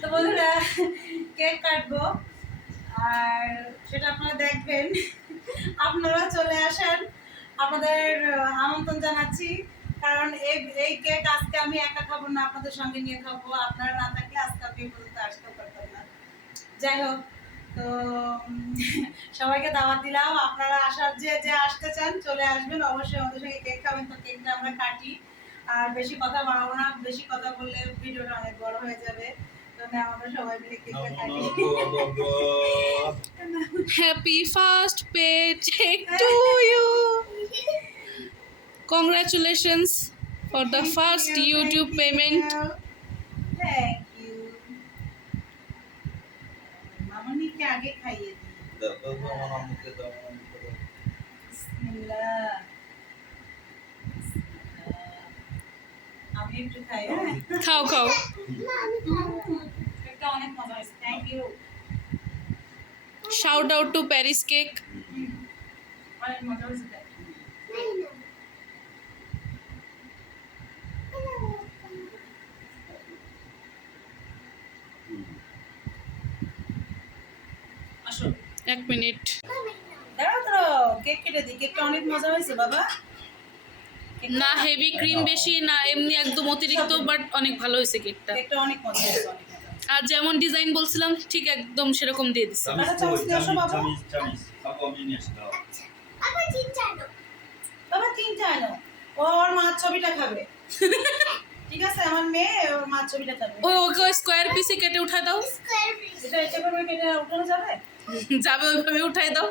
তো বন্ধুরা কেক কাটবো আর সেটা আপনারা দেখবেন। আপনারা চলে আসেন, আপনাদের আমন্ত্রণ জানাচ্ছি। কারণ এই কেক আজকে আমি একা খাবো না, আপনাদের সঙ্গে নিয়ে খাবো। আপনারা না থাকলে আজকে আমি পর্যন্ত আসতেও পারতাম না। যাই হোক, তো সবাইকে দাওয়াত দিলাম। আপনারা আসার যে আসতে চান চলে আসবেন, অবশ্যই আমাদের সঙ্গে কেক খাবেন। তো কেকটা আমরা কাটি, আর বেশি কথা বাড়াবো না, বেশি কথা বললে ভিডিওটা অনেক বড় হয়ে যাবে। আমরা সবাই মিলে কেকটা কাটি। Happy first paycheck to you. Congratulations for the first YouTube payment. Thank you. মামনিকে আগে খাইয়ে দিই। বিসমিল্লাহ। আমি একটু খাই। খাও খাও। এটা অনেক মজা হয়েছে। Thank you. Shout out to Paris Cake. অনেক মজা হয়েছে। আসো 1 মিনিট। দাঁড়াও দাঁড়াও, কেক কেটে দিই। কেকটা অনেক মজা হয়েছে বাবা। না হেভি ক্রিম বেশি না এমনি একদম অতিরিক্ত, বাট অনেক ভালো হয়েছে কেকটা। কেকটা অনেক মজা হয়েছে, অনেক মজা। আর যেমন ডিজাইন বলছিলাম ঠিক একদম সেরকম দিয়ে দিছে। বাবা তিনটা আনো। ওর মাছ ছবিটা খাবে। ঠিক আছে, আমার মেয়ে ওর মাছ ছবিটা খাবে। ওকে স্কোয়ার পিসে কেটে উঠায় দাও। এটা এটা করে কেটে উঠানো যাবে? যাবে ওইভাবে উঠায় দাও।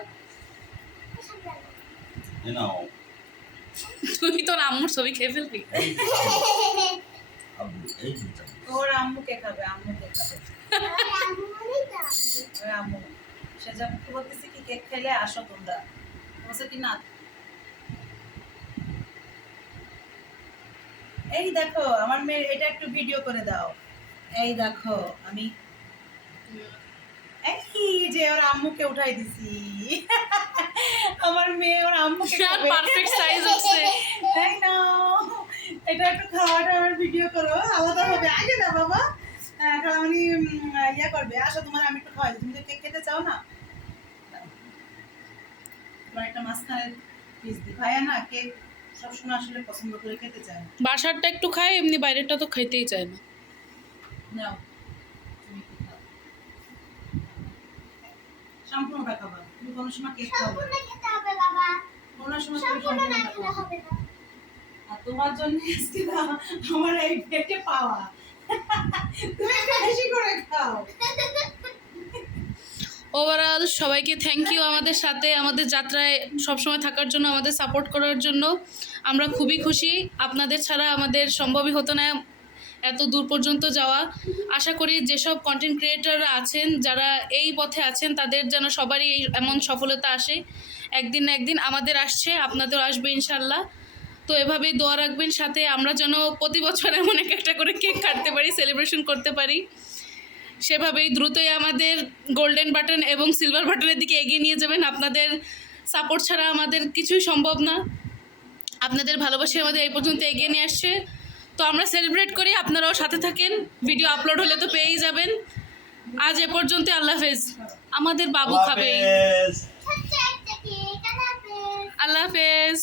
তুই তোর আম্মুর ছবি খেয়ে ফেলবি। ওর আম্মুকে খাবে, আম্মুকে খাবে। ওর আম্মু সে যখন বলতেছে কি কেক খেলে আসো তোমরা, বলছে কি না। এই দেখো আমার মেয়ে, এটা একটু ভিডিও করে দাও। এই দেখো আমি এই যে ওর আম্মুকে উঠাই দিছি। আমার মেয়ে ওর আম্মুকে খাবে। পারফেক্ট সাইজ আছে। তাই না? এটা একটু খাওয়াটা আমার ভিডিও করো আলাদা হবে। আগে না বাবা, খালামণি ইয়া করবে। আসো তোমার আমি একটু খাওয়াই। তুমি তো কেক খেতে চাও না, তোমার একটা মাঝখানে পিস দিই। ভাইয়া না কেক সবসময় আসলে পছন্দ করে খেতে চায় না। বাসারটা একটু খায়, এমনি বাইরেরটা তো খাইতেই চায় না। নাও তুমি একটু খাও। সম্পূর্ণটা খাবা। তুমি কোনো সময় কেক খাও না। কোনো সময় তুমি সম্পূর্ণটা খাও না। আর তোমার জন্য আজকে আমার এই পেটে পাওয়া। তুমি একটু বেশি করে খাও। ওভারঅল সবাইকে থ্যাংক ইউ আমাদের সাথে আমাদের যাত্রায় সবসময় থাকার জন্য, আমাদের সাপোর্ট করার জন্য। আমরা খুবই খুশি। আপনাদের ছাড়া আমাদের সম্ভবই হতো না এত দূর পর্যন্ত যাওয়া। আশা করি যেসব কন্টেন্ট ক্রিয়েটররা আছেন, যারা এই পথে আছেন, তাদের যেন সবারই এই এমন সফলতা আসে। একদিন না একদিন আমাদের আসছে, আপনাদেরও আসবে ইনশাল্লাহ। তো এভাবেই দোয়া রাখবেন সাথে, আমরা যেন প্রতি বছর এমন একটা করে কেক কাটতে পারি, সেলিব্রেশন করতে পারি। সেভাবেই দ্রুতই আমাদের গোল্ডেন বাটন এবং সিলভার বাটনের দিকে এগিয়ে নিয়ে যাবেন। আপনাদের সাপোর্ট ছাড়া আমাদের কিছুই সম্ভব না। আপনাদের ভালোবাসা আমাদের এই পর্যন্ত এগিয়ে নিয়ে আসছে। তো আমরা সেলিব্রেট করি, আপনারাও সাথে থাকেন। ভিডিও আপলোড হলে তো পেয়েই যাবেন। আজ এ পর্যন্ত, আল্লাহ হাফেজ। আমাদের বাবু খাবে। আল্লাহ হাফেজ।